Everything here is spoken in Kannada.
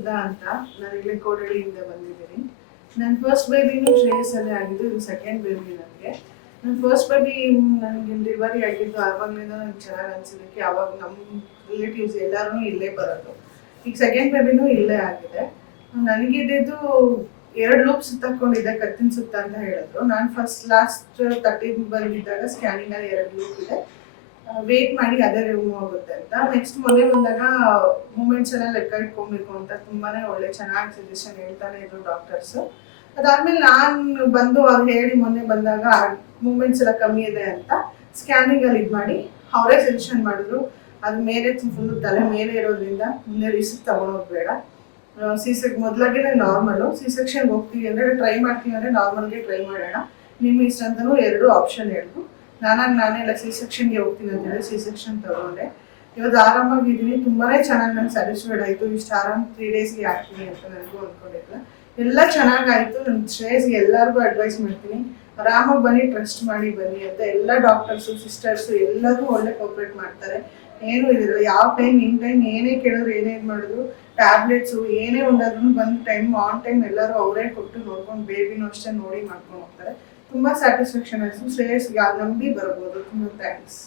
ಸುಧಾ ಅಂತ. ನಾನು ಇಲ್ಲಿ ಕೋಡಳ್ಳಿಯಿಂದ ಬಂದಿದ್ದೀನಿ. ನನ್ನ ಫಸ್ಟ್ ಬೇಬಿನೂ ಶ್ರೇಯಸ್ಸಲ್ಲೇ ಆಗಿದ್ದು, ಇದು ಸೆಕೆಂಡ್ ಬೇಬಿ ನನಗೆ. ನನ್ನ ಫಸ್ಟ್ ಬೇಬಿ ನನಗೆ ಡೆಲಿವರಿ ಆಗಿದ್ದು ಆವಾಗಲಿಂದ ನನಗೆ ಚೆನ್ನಾಗಿ ಅನಿಸಿದ್ದಕ್ಕೆ ಆವಾಗ ನಮ್ಮ ರಿಲೇಟಿವ್ಸ್ ಎಲ್ಲರೂ ಇಲ್ಲೇ ಬರೋದು. ಈಗ ಸೆಕೆಂಡ್ ಬೇಬಿನೂ ಇಲ್ಲೇ ಆಗಿದೆ. ನನಗಿದ್ದು 2 ಲೂಪ್ ಸುತ್ತಾಕೊಂಡಿದ್ದೆ, ಕತ್ತಿನ ಸುತ್ತ ಅಂತ ಹೇಳಿದ್ರು. ನಾನು ಲಾಸ್ಟ್ 30 ಬಂದಿದ್ದಾಗ ಸ್ಕ್ಯಾನಿಂಗಲ್ಲಿ 2 ಲೂಪ್ ಇದೆ, ವೇಟ್ ಮಾಡಿ ಅದೇ ರಿಮೂವ್ ಆಗುತ್ತೆ ಅಂತ. ನೆಕ್ಸ್ಟ್ ಮೊನ್ನೆ ಬಂದಾಗ ಮೂಮೆಂಟ್ಸ್ ಎಲ್ಲ ಲೆಕ್ಕ ಇಟ್ಕೊಬೇಕು ಅಂತ ತುಂಬಾನೇ ಒಳ್ಳೆ ಚೆನ್ನಾಗಿ ಸಜೆಷನ್ ಹೇಳ್ತಾನೆ ಇದ್ರು ಡಾಕ್ಟರ್ಸ್. ಅದಾದ್ಮೇಲೆ ನಾನು ಬಂದು ಅವ್ರು ಹೇಳಿ ಮೊನ್ನೆ ಬಂದಾಗ ಮೂಮೆಂಟ್ಸ್ ಎಲ್ಲ ಕಮ್ಮಿ ಇದೆ ಅಂತ ಸ್ಕ್ಯಾನಿಂಗ್ ಅಲ್ಲಿ ಇದು ಮಾಡಿ ಅವರೇ ಸಜೆಷನ್ ಮಾಡಿದ್ರು. ಅದು ಮೇಲೆ ಫುಲ್ ತಲೆ ಮೇಲೆ ಇರೋದ್ರಿಂದ ಮುಂದೆ ರಿಸ್ಕ್ ತಗೊಳೋದು ಬೇಡ, ಮೊದಲಾಗೆ ನಾರ್ಮಲು ಸಿ ಸೆಕ್ಷನ್ಗೆ ಹೋಗ್ತೀವಿ ಅಂದರೆ ಟ್ರೈ ಮಾಡ್ತೀವಿ ಅಂದರೆ ನಾರ್ಮಲ್ಗೆ ಟ್ರೈ ಮಾಡೋಣ, ನಿಮ್ಮ ಇಷ್ಟ ಅಂತಲೂ 2 ಆಪ್ಷನ್ ಹೇಳಿದ್ರು. ನಾನೆಲ್ಲ ಸಿ ಸೆಕ್ಷನ್ಗೆ ಹೋಗ್ತೀನಿ ಅಂತ ಹೇಳಿ ಸಿ ಸೆಕ್ಷನ್ ತಗೊಂಡೆ. ಇವತ್ತು ಆರಾಮಾಗಿದ್ದೀನಿ, ತುಂಬಾ ಚೆನ್ನಾಗಿ ನನಗೆ ಸ್ಯಾಟಿಸ್ಫೈಡ್ ಆಯಿತು. ಇಷ್ಟು ಆರಾಮ್ 3 ಡೇಸ್ಗೆ ಆಗ್ತೀನಿ ಅಂತ ನನಗೂ ಅಂದ್ಕೊಂಡಿಲ್ಲ. ಎಲ್ಲ ಚೆನ್ನಾಗಾಯಿತು. ನನ್ನ ಶ್ರೇಯಸ್ಗೆ ಎಲ್ಲರಿಗೂ ಅಡ್ವೈಸ್ ಮಾಡ್ತೀನಿ, ಆರಾಮಾಗಿ ಬನ್ನಿ, ಟ್ರಸ್ಟ್ ಮಾಡಿ ಬನ್ನಿ ಅಂತ. ಎಲ್ಲ ಡಾಕ್ಟರ್ಸು ಸಿಸ್ಟರ್ಸು ಎಲ್ಲರೂ ಒಳ್ಳೆ ಕೋಪ್ರೇಟ್ ಮಾಡ್ತಾರೆ. ಏನೂ ಇದಿಲ್ಲ, ಯಾವ ಟೈಮ್ ಏನೇ ಕೇಳಿದ್ರು ಏನೇ ಇದು ಮಾಡಿದ್ರು ಟ್ಯಾಬ್ಲೆಟ್ಸು ಏನೇ ಒಂದಾದ್ರೂ ಬಂದು ಆನ್ ಟೈಮ್ ಎಲ್ಲರೂ ಅವರೇ ಕೊಟ್ಟು ನೋಡ್ಕೊಂಡು ಬೇಬಿನೂ ಅಷ್ಟೇ ನೋಡಿ ಮಾಡ್ಕೊಂಡು ಹೋಗ್ತಾರೆ. ತುಂಬ ಸ್ಯಾಟಿಸ್ಫ್ಯಾಕ್ಷನ್ ಆಯಿತು. ಶ್ರೇಯಸ್ಗೆ ನಂಬಿ ಬರ್ಬೋದು. ತುಂಬ ಥ್ಯಾಂಕ್ಸ್.